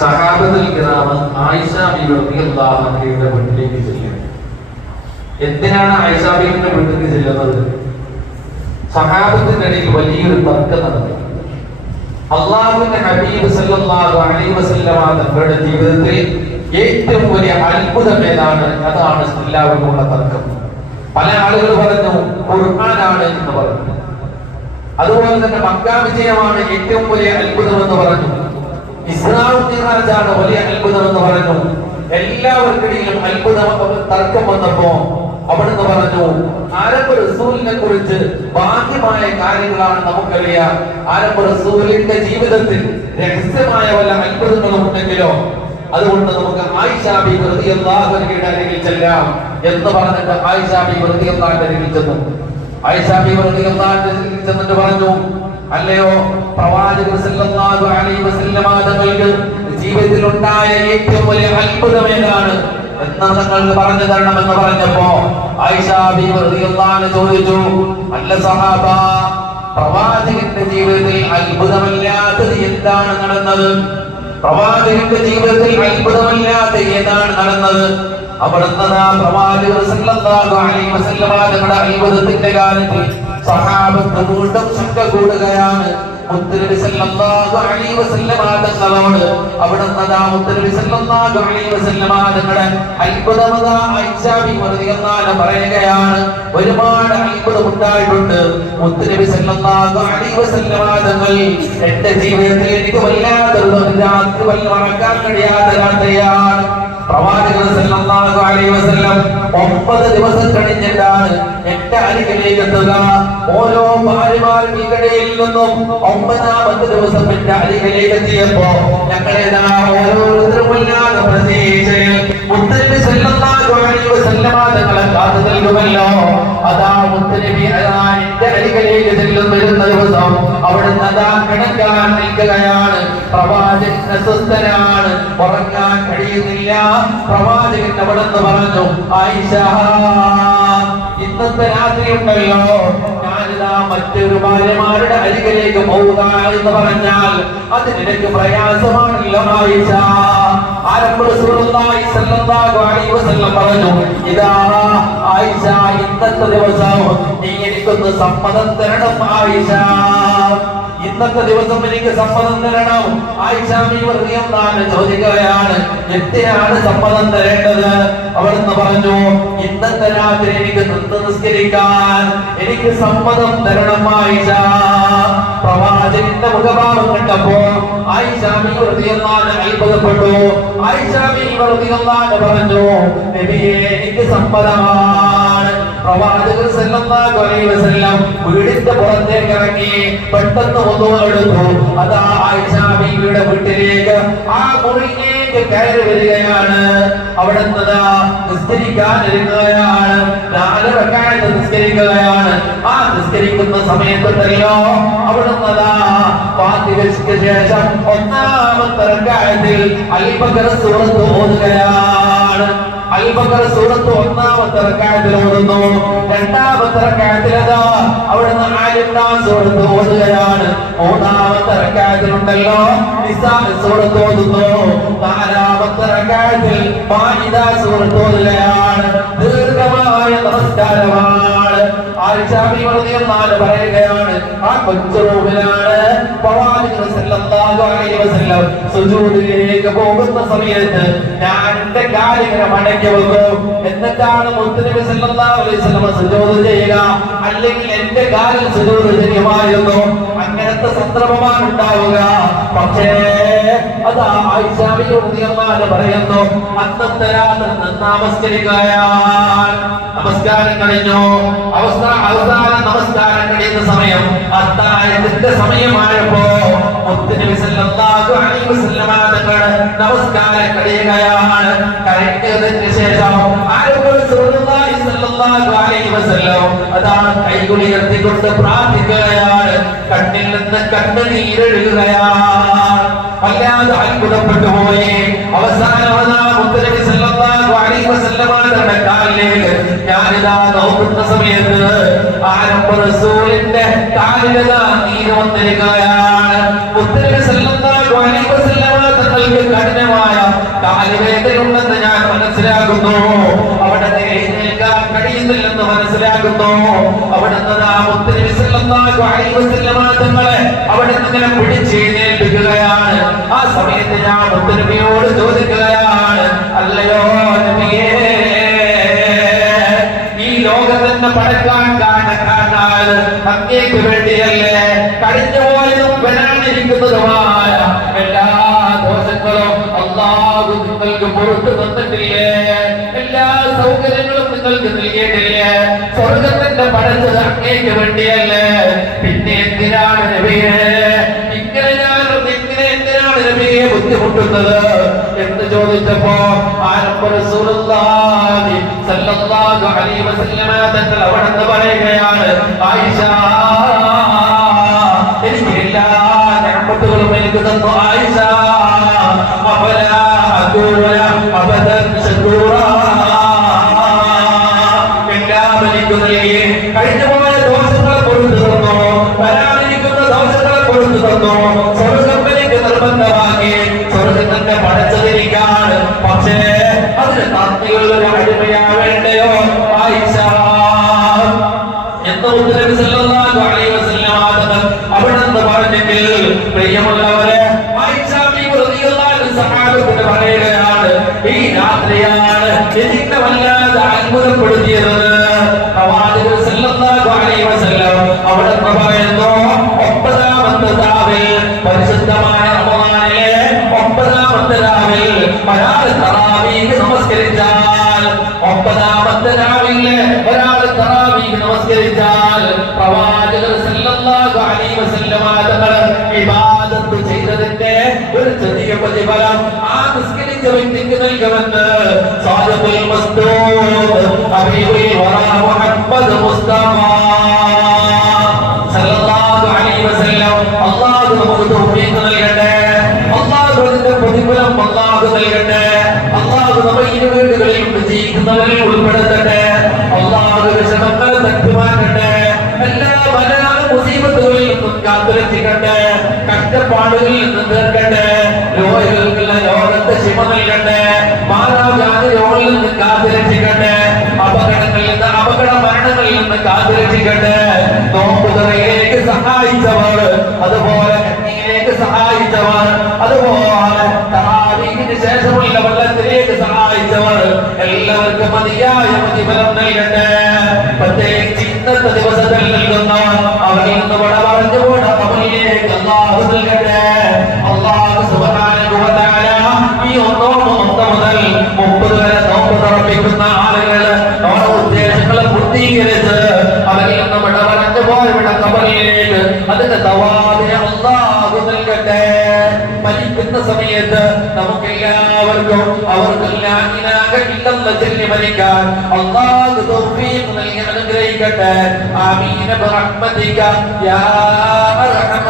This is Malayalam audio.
സഹാബത്തിൽ കിറാമ് ആയിഷ ബിയുടെ വീട്ടിലേക്ക് ചെല്ലുന്നത്. എന്തിനാണ് ആയിഷ ബീവിന്റെ വീട്ടിലേക്ക് ചെല്ലുന്നത്? സഹാബത്തിന്റെ ഇടയിൽ വലിയൊരു തർക്കം നടന്നു. അള്ളാഹുവിന്റെ ഹബീബ് സല്ലല്ലാഹു അലൈഹി വസല്ലമ തങ്ങളുടെ ജീവിതത്തിൽ ഏറ്റവും വലിയ അത്ഭുതം ഏതാണ്? അതാണ് എല്ലാവർക്കുമുള്ള തർക്കം. പല ആളുകൾ പറഞ്ഞു ഖുർആനാണ് എന്ന് പറഞ്ഞു. അതുപോലെ തന്നെ മക്കാ വിജയമാണ് ഏറ്റവും വലിയ അത്ഭുതം എന്ന് പറഞ്ഞു. ഇസ്ലാം മിറാജാണ് വലിയ അത്ഭുതം എന്ന് പറഞ്ഞു എല്ലാവർക്കിടയിലും അത്ഭുതം തർക്കം വന്നപ്പോ അവിടുന്ന് പറഞ്ഞു ആരംഭ റസൂലിനെ കുറിച്ച് ബാഹ്യമായ കാര്യങ്ങളാണ് നമുക്കറിയാം. ആരംഭ റസൂലിന്റെ ജീവിതത്തിൽ രഹസ്യമായ വല്ല അത്ഭുതങ്ങളും ഉണ്ടെങ്കിലോ അതുകൊണ്ട് നമുക്ക് ആയിഷാബി വെറുതെ അരികിൽ ചെല്ലാം എന്ന് പറഞ്ഞിട്ട് ആയിഷാബി വെറുതെ അരികിൽ ചെന്നു. ആയിഷാബി വെറുതെ ചെന്നിട്ട് പറഞ്ഞു അല്ലയോ? പ്രവാചകർ സല്ലല്ലാഹു അലൈഹി വസല്ലമ തങ്ങൾക്ക് ജീവിതത്തിൽ ഉണ്ടായ ഏറ്റവും വലിയ അത്ഭുതം ഏതാണ്? എന്ന് നിങ്ങൾക്ക് പറഞ്ഞു തരണമെന്ന് പറഞ്ഞപ്പോ ആയിഷാബി റളിയല്ലാഹു ചോദിച്ചു അല്ല സഹാബ പ്രവാചകന്റെ ജീവിതത്തിൽ അത്ഭുതമല്ലാത്തത് എന്താണ് നടന്നത്? പ്രവാചകന്റെ ജീവിതത്തിൽ അത്ഭുതമല്ലാത്ത ഏതാണ് നടന്നത്? അവിടുന്ന് പ്രവാചകർ സല്ലല്ലാഹു അലൈഹി വസല്ലമ തങ്ങളുടെ അത്ഭുതത്തിന്റെ കാലത്തിൽ സഹാബത്ത് വീണ്ടും ശങ്ക കൂടുകയാണ് മുത്തനബി സല്ലല്ലാഹു അലൈഹി വസല്ലമ തങ്ങളോട് അവിടുന്ന് ദാ സല്ലല്ലാഹു അലൈഹി വസല്ലമ തങ്ങളുടെ അത്ഭുതമത ഐഷാബി റളിയല്ലാഹു പറയുകയാണ്. ഒരുപാട് അത്ഭുതം ഉണ്ടായിട്ടുണ്ട് മുത്തനബി സല്ലല്ലാഹു അലൈഹി വസല്ലമ തങ്ങൾ എന്റെ ജീവിതത്തിൽ എനിക്ക് വല്ലാത്തൊരു രാത്രി വല്ല മറക്കാൻ കഴിയാത്ത രാത്രിയാണ്. പ്രവാചകർ സല്ലല്ലാഹു അലൈഹി വസല്ലം ഒമ്പത് ദിവസം കഴിഞ്ഞിട്ടാണ് എന്റെ അരികിലേക്ക് എത്തുക. ഓരോ ഭാര്യമാർക്കിടയിൽ നിന്നും ഒമ്പതാമത്തെ ദിവസം എന്റെ അരികിലേക്ക് എത്തിയപ്പോ ഞങ്ങളേതാ ഓരോരുത്തരും മുന്നാകെ പ്രത്യേകിച്ച് മുത്തനബി സല്ലല്ലാഹു അലൈഹി വസല്ലമ തങ്ങളെ കാത്തു നൽകുമല്ലോ അതാ മുത്തനബി അതാ എന്റെ അരികിലേക്ക് ചെല്ലും വരുന്ന ദിവസം അവിടുന്ന് അതാ കിടക്കാൻ നിൽക്കുകയാണ്. പ്രവാചകൻ അസ്വസ്ഥനാണ്. ഉറങ്ങാൻ കഴിയുന്നില്ല പ്രവാചകൻ അവിടെന്ന് പറഞ്ഞു ആയിഷ ഇന്നത്തെ രാത്രി ഉണ്ടല്ലോ മറ്റൊരു ഭാര്യമാരുടെ അരികിലേക്ക് പോവുക എന്ന് പറഞ്ഞാൽ അതിനിടയ്ക്ക് പ്രയാസമാണല്ലോ ആയിഷ. പറഞ്ഞു ഇതാ ആയിഷ ഇന്നത്തെ ദിവസം നീ എനിക്കൊന്ന് സമ്മതം തരണം ആയിഷ. ഇന്നത്തെ ദിവസം എനിക്ക് സമ്മതം തരണം. ആയിഷാമി വർഗീയമാണ് ചോദിക്കുകയാണ്? എന്തിനാണ് സമ്മതം തരേണ്ടത്? അവിടുന്ന് പറഞ്ഞു ഇന്നത്തെ രാത്രി എനിക്ക് നിന്ന് നിസ്കരിക്കാൻ എനിക്ക് സമ്മതം തരണം ആയിഷ. പ്രവാചകന്റെ മുഖഭാവം കണ്ടപ്പോ ആയിഷാമി വർഗീയമാണ് അത്ഭുതപ്പെട്ടു? ആയിഷാമി വർഗീയമാണ് പറഞ്ഞു? നബിയെ എനിക്ക് സമ്മതമാണ് പ്രവാചകർ സല്ലല്ലാഹു അലൈഹി വസല്ലം വീടിന്റെ പുറത്തേക്ക് ഇറങ്ങി പെട്ടെന്ന് ഒന്നു എടുത്തു. അതാ ആയിഷ ബീവിയുടെ വീട്ടിലേക്ക് ആ മുറിയിലേക്ക് കയറി വരികയാണ്. അവിടെ നിസ്കരിക്കാൻ ഒരുങ്ങുകയാണ് നാല് റക്കായത്ത് നിസ്കരിക്കുകയാണ്. ആ നിസ്കരിക്കുന്ന സമയത്തുണ്ടല്ലോ. അവിടെ നിന്നതാ ഫാത്തിഹയ്ക്ക് ശേഷം ഒന്നാമത്തെ റക്കായത്തിൽ അൽബക്കർ സൂറത്ത് ഓതുകയാണ്. അൽബക്കർ സൂറത്ത് ഒന്നാമത്തെ റക്കായത്തിൽ ഓതുന്നു. രണ്ടാമത്തെ റക്കായത്തിൽ അതാ അവിടുന്ന് ആലിംനാൻ സൂറത്ത് ഓതുകയാണ്. മൂന്നാമത്തെ റക്കായത്തിലുണ്ടല്ലോ നിസാ സൂറത്ത് ഓതുന്നു. നാലാമത്തെ റക്കായത്തിൽ മാഇദ സൂറത്ത് ഓതുകയാണ്. ദീർഘമായ നമസ്കാരമാണ്. റളിയല്ലാഹു പറയുകയാണ് ആ കൊച്ചു റൂമിലാണ് സുജൂദിലേക്ക് പോകുന്ന സമയത്ത് ഞാൻ എന്റെ മടക്കി വെക്കും. എന്നിട്ടാണ് മുത്തുനബി സല്ലല്ലാഹു അലൈഹി വസല്ലം സുജൂദ് ചെയ്യുക. അല്ലെങ്കിൽ എന്റെ കാലിൽ സുജൂദ് ചെയ്യുമായിരുന്നു അങ്ങനത്തെ സന്ദർഭമാണ് ഉണ്ടാവുക പക്ഷേ അതാ ആയിഷാബി റളിയല്ലാഹു പറയുന്നു അന്നത്തെ രാത്രി നമസ്കരിക്കാൻ നമസ്കാരം കഴിഞ്ഞു. അവസാന അവസാന നമസ്കാരം കഴിയുന്ന സമയം. അത്താഴത്തിന്റെ സമയമായപ്പോ നമസ്കാരം കഴിയുകയാണ്. കഴിഞ്ഞതിന് സല്ലല്ലാഹു അലൈഹി വസല്ലം അതാണ് കൈകുളിയർത്തിക്കൊണ്ട് പ്രാർത്ഥിക്കുകയാൽ കണ്ണിൽ നിന്ന് കണ്ണ് കണ്ണുനീരൊഴുകുകയാണ്. അല്ലാതെ അത്ഭുതപ്പെട്ടു പോയെ. അവസാനം ഞാനിതാ സമയത്ത് ആരംഭ ഞാൻ മനസ്സിലാക്കുന്നു അവിടെ നിന്ന് എഴുന്നേൽക്കാൻ കഴിയുന്നില്ലെന്ന് മനസ്സിലാക്കുന്നു അവിടെ തങ്ങളെ അവിടെ ഇങ്ങനെ പിടിച്ചെഴുന്നേൽപ്പിക്കുകയാണ് ആ സമയത്ത് ഞാൻ മുത്തനബിയോട് ചോദിക്കുകയാണ് അല്ലയോ നബിയേ ഈ ലോകത്തിന്റെ പടക്കാൻ കാരണക്കാരനാൽ അങ്ങേക്ക് വേണ്ടിയല്ലേ കഴിഞ്ഞ പോലും വരാനിരിക്കുന്നതുമായ എല്ലാ ദോഷങ്ങളും അള്ളാഹു നിങ്ങൾക്ക് പുറത്തു തന്നിട്ടില്ലേ എല്ലാ സൗകര്യങ്ങളും നിങ്ങൾക്ക് നൽകിയിട്ടില്ലേ സ്വർഗത്തിന്റെ പടച്ചത് അങ്ങേക്ക് പിന്നെ എന്തിനാണ് നബിയെ എന്തിനാണ് നബിയെ ബുദ്ധിമുട്ടുന്നത് എന്ന് ചോദിച്ചപ്പോ തങ്ങൾ പറയുകയാണ് ആയിഷ ആയിഷ അബദൻ ശകൂറാ നൽകി കഴിഞ്ഞു പോയ ദോഷങ്ങളെ പൊറുത്തു തന്നു? വരാനിരിക്കുന്ന ദോഷങ്ങളെ പൊറുത്തു തന്നു? സ്വർഗത്തിലേക്ക് നിർബന്ധമാക്കി സ്വർഗത്തിന്റെ പടച്ചതിരിക്കാണ്. പക്ഷേ അതിന് നന്ദിയുള്ള ഒരു അടിമയാവേണ്ടയോ ആയിഷ. എന്ന് ഉത്തരവ് സല്ലല്ലാഹു അലൈഹി വസല്ലം ആദം പറഞ്ഞെങ്കിൽ പ്രിയമുള്ളവരെ ആയിഷ റളിയല്ലാഹു അൻഹ സഹാബത്തിന് പറയുകയാണ് ഈ രാത്രിയാണ് എനിക്ക് വല്ലാതെ അത്ഭുതപ്പെടുത്തിയത്. അവിടുന്ന് പറയുന്നു ഒമ്പതാമത്തെ രാവിൽ പരിശുദ്ധമായ റമദാനിലെ ഒമ്പതാമത്തെ രാവിൽ ഒരാൾ തറാവീഹ് നമസ്കരിച്ചാൽ ഒമ്പതാമത്തെ രാവിലെ ഒരാൾ തറാവീഹ് നമസ്കരിച്ചാൽ പ്രവാചകർ സല്ലല്ലാഹു അലൈഹി വസല്ലമ തങ്ങൾ ഇബാദത്ത് ചെയ്തതിന്റെ ഒരു ചെറിയ പ്രതിഫലം ആ നിസ്കരിച്ച വ്യക്തിക്ക് നൽകുമെന്ന് സാദിഖുൽ മസ്തൂദ് ഹബീബുൽ നമുക്ക് തൗഫീഖ് നൽകട്ടെ. അല്ലാഹു അതിന്റെ പ്രതിഫലം നമ്മുടെ ഇരുവീടുകളിൽ വിജയിക്കുന്നവരിൽ ഉൾപ്പെടുത്തട്ടെ. അല്ലാഹു വിഷമങ്ങൾ തട്ടുമാറ്റട്ടെ. എല്ലാ ബലാ മുസീബത്തുകളിൽ നിന്നും കാത്തുരക്ഷിക്കട്ടെ. കഷ്ടപ്പാടുകളിൽ നിന്ന് തീർക്കട്ടെ. രോഗികൾക്കുള്ള രോഗത്തെ ശിവ നൽകട്ടെ. മാതാജാതി രോഗങ്ങളിൽ നിന്ന് കാത്തുരക്ഷിക്കട്ടെ. അപകടങ്ങളിൽ നിന്ന് അപകട മരണങ്ങളിൽ നിന്ന് കാത്തുരക്ഷിക്കട്ടെ. നോമ്പുതറയിലേക്ക് സഹായിച്ചവർ അതുപോലെ കഞ്ഞിയിലേക്ക് സഹായിച്ചവർ മരിക്കുന്ന സമയത്ത് നമുക്കെല്ലാവർക്കും അവർക്കെല്ലാം ഇല്ലെന്ന് ചൊല്ലി മരിക്കാൻ അള്ളാഹു തൗഫീഖ് നൽകി അനുഗ്രഹിക്കട്ടെ ആമീന ബിറഹ്മതിക യാ അർഹമർ